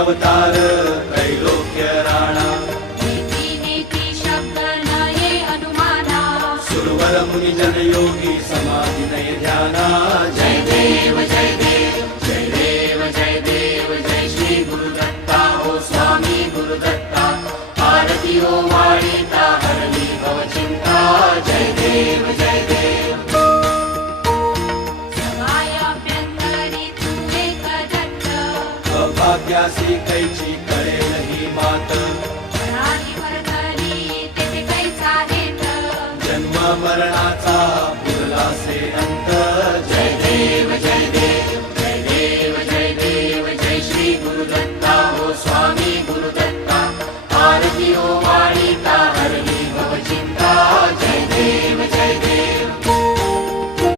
अवतार त्रैलोक्य राणा नीती शब्द नये अनुमाना सुरवर मुनि जन योगी समाधि नय ध्याना जय देव जय देव जय देव जय देव जय श्री गुरुदत्ता हो स्वामी गुरुदत्ता आरती हो वाळीता हरली भवचिंता जय देव जय देव सवायाभ्यंतरी तू एक दत्त अभाग्यासी कैची कळेल ही मात प्राणी वर्धनी तेथे कैचा हेत जन्म मरणाचा